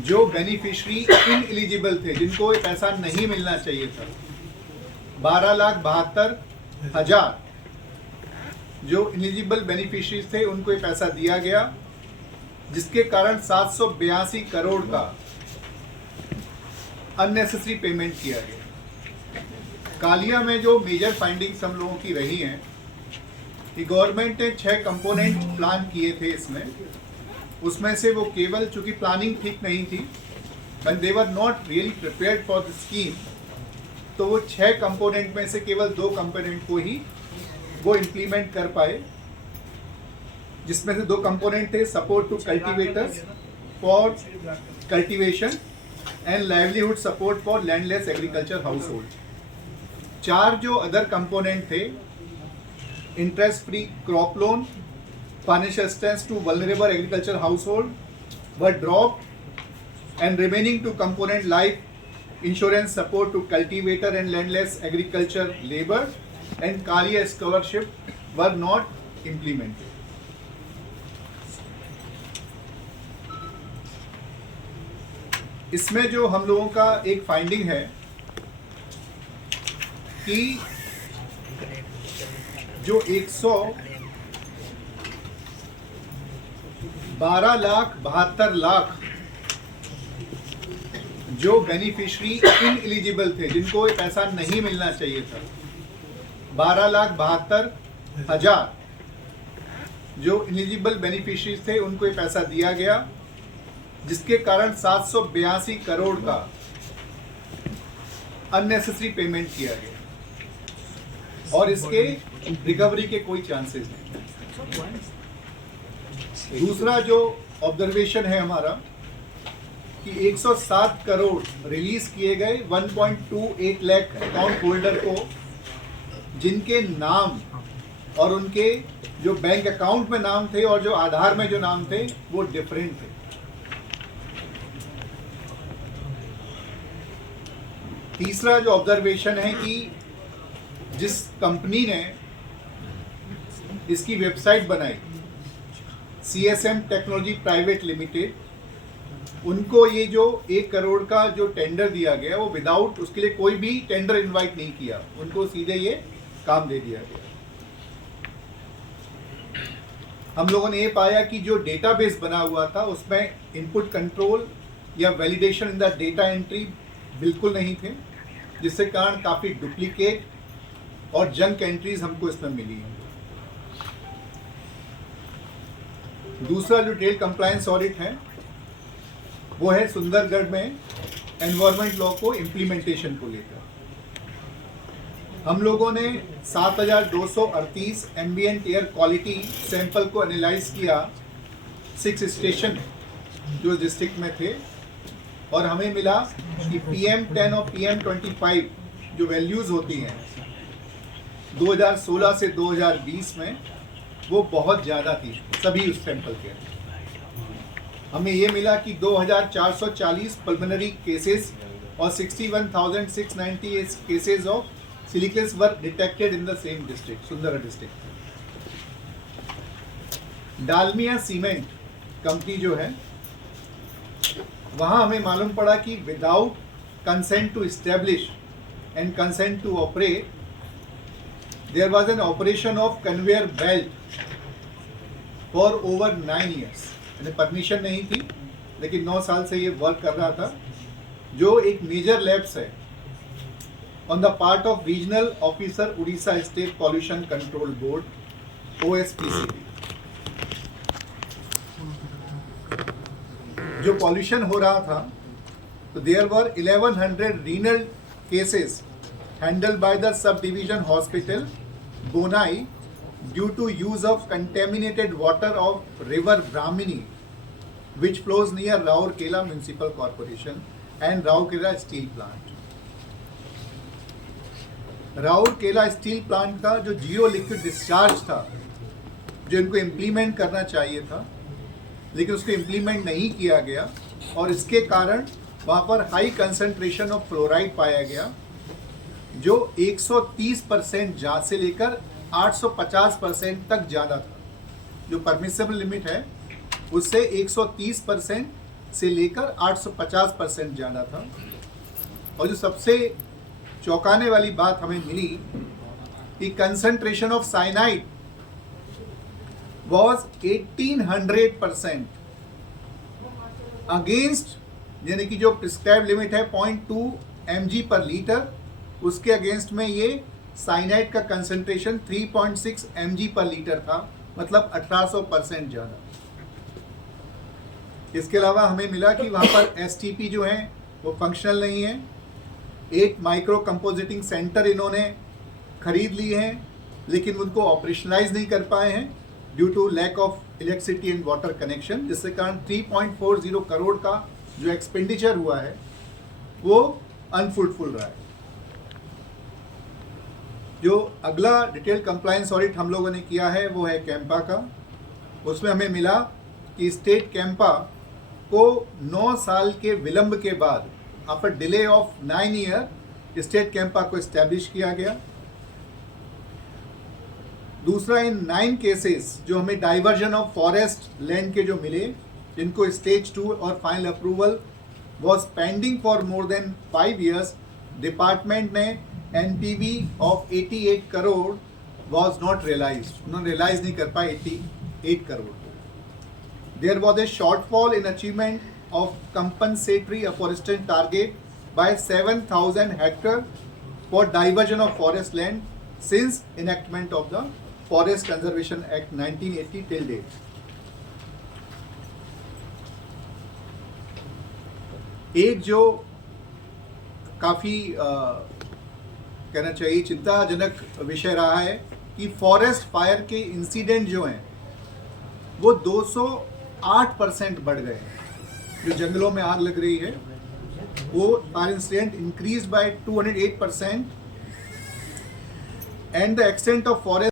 जो beneficiary in eligible थे, जिनको ये पैसा नहीं मिलना चाहिए था, 12,72,000 जो एलिजिबल बेनिफिशरीज थे उनको ये पैसा दिया गया, जिसके कारण 782 करोड़ का अननेसेसरी पेमेंट किया गया। कालिया में जो मेजर फाइंडिंग्स हम लोगों की रही हैं कि गवर्नमेंट ने 6 कंपोनेंट प्लान किए थे इसमें, उसमें से वो केवल, चूंकि प्लानिंग ठीक नहीं थी and they were not really prepared for the scheme, तो वो 6 कंपोनेंट में से केवल 2 कंपोनेंट को ही वो इम्प्लीमेंट कर पाए, जिसमें से 2 कंपोनेंट थे support to cultivators for cultivation and livelihood support for landless agriculture household. 4 जो अदर कंपोनेंट थे, interest free crop loan, financial assistance to vulnerable agriculture household were dropped, and remaining 2 component like insurance support to cultivator and landless agriculture labor and Kalia scholarship were not implemented. इसमें जो हम लोगों का एक finding है कि जो 12,72,00,000 जो बेनिफिशरी इन एलिजिबल थे, जिनको ये पैसा नहीं मिलना चाहिए था, 12,72,000 जो एलिजिबल बेनिफिशरीज थे उनको ये पैसा दिया गया, जिसके कारण 782 करोड़ का अननेसेसरी पेमेंट किया गया और इसके रिकवरी के कोई चांसेस नहीं। दूसरा जो ऑब्जर्वेशन है हमारा कि 107 करोड़ रिलीज किए गए 1.28 लाख अकाउंट होल्डर को, जिनके नाम और उनके जो बैंक अकाउंट में नाम थे और जो आधार में जो नाम थे वो डिफरेंट थे। तीसरा जो ऑब्जर्वेशन है कि जिस कंपनी ने इसकी वेबसाइट बनाई, CSM टेक्नोलॉजी प्राइवेट लिमिटेड, उनको ये जो 1 करोड़ का जो टेंडर दिया गया वो विदाउट, उसके लिए कोई भी टेंडर इनवाइट नहीं किया, उनको सीधे ये काम दे दिया गया। हम लोगों ने ये पाया कि जो डेटाबेस बना हुआ था उसमें इनपुट कंट्रोल या validation in the data entry बिल्कुल नहीं थे, जिससे कारण काफ़ी डुप्लीकेट और जंक एंट्रीज हमको इसमें मिली हैं। दूसरा जो ट्रेड कंप्लायंस ऑडिट है वो है सुंदरगढ़ में एनवायरमेंट लॉ को इम्प्लीमेंटेशन को लेकर। हम लोगों ने 7,238 एम्बिएंट एयर क्वालिटी सैंपल को एनालाइज किया 6 स्टेशन जो डिस्ट्रिक्ट में थे, और हमें मिला कि PM10 और PM25 जो वैल्यूज़ होती हैं 2016 से 2020 में वो बहुत ज़्यादा थी सभी उस सैंपल के। हमें ये मिला कि 2,440 पल्मोनरी केसेस और 61,698 cases of silicosis were detected in the same district, Sundargarh district. Dalmia cement company जो है, वहाँ हमें मालूम पड़ा कि without consent to establish and consent to operate, there was an operation of conveyor belt for over 9 years। यानी permission नहीं थी लेकिन 9 साल से ये वर्क कर रहा था, जो एक मेजर लैप्स है on the part of regional officer Orissa state pollution control board OSPCB। जो पॉल्यूशन हो रहा था, तो there were 1100 renal cases handled by the sub division hospital Bonai due to use of contaminated water of river Brahmini, which flows near Rourkela Municipal Corporation and Rourkela Steel Plant। Rourkela steel plant का जो zero liquid discharge था, जो इनको implement करना चाहिए था, लेकिन उसको इम्प्लीमेंट नहीं किया गया, और इसके कारण वहाँ पर हाई कंसंट्रेशन ऑफ फ्लोराइड पाया गया, जो 130% जा से लेकर 850% तक ज़्यादा था। जो परमिसेबल लिमिट है उससे 130% से लेकर 850% ज़्यादा था। और जो सबसे चौंकाने वाली बात हमें मिली कि concentration of cyanide was 1800% against, यानी कि जो प्रिस्क्राइब लिमिट है 0.2 mg पर लीटर, उसके अगेंस्ट में ये साइनाइड का कंसंट्रेशन 3.6 mg पर लीटर था, मतलब 1800% ज़्यादा। इसके अलावा हमें मिला कि वहाँ पर STP जो है वो फंक्शनल नहीं है। 8 माइक्रो कंपोजिटिंग सेंटर इन्होंने खरीद लिए हैं, लेकिन उनको ऑपरेशनलाइज नहीं कर पाए हैं due to lack of electricity and water connection, जिसके कारण 3.40 करोड़ का जो एक्सपेंडिचर हुआ है वो अनफुलफिल रहा है। जो अगला डिटेल कंप्लायंस ऑडिट हम लोगों ने किया है वो है कैंपा का। उसमें हमें मिला कि स्टेट कैंपा को 9 साल के विलंब के बाद, after delay of 9 year, state Campa को एस्टैब्लिश किया गया। दूसरा, इन 9 केसेस जो हमें डाइवर्जन ऑफ फॉरेस्ट लैंड के जो मिले, जिनको स्टेज 2 और final approval was pending for more than 5 years, department ने NPV of 88 crore was not realised, उन्होंने रियलाइज नहीं कर पाए 88 crore. There was a shortfall in achievement of compensatory afforestation target by 7,000 hectares for diversion of forest land since enactment of the Forest Conservation Act 1980 till date. एक जो काफ़ी कहना चाहिए चिंताजनक विषय रहा है कि फॉरेस्ट फायर के इंसिडेंट जो हैं वो 208% बढ़ गए हैं। जो जंगलों में आग लग रही है वो fire incident increase by 208%, and the extent of forest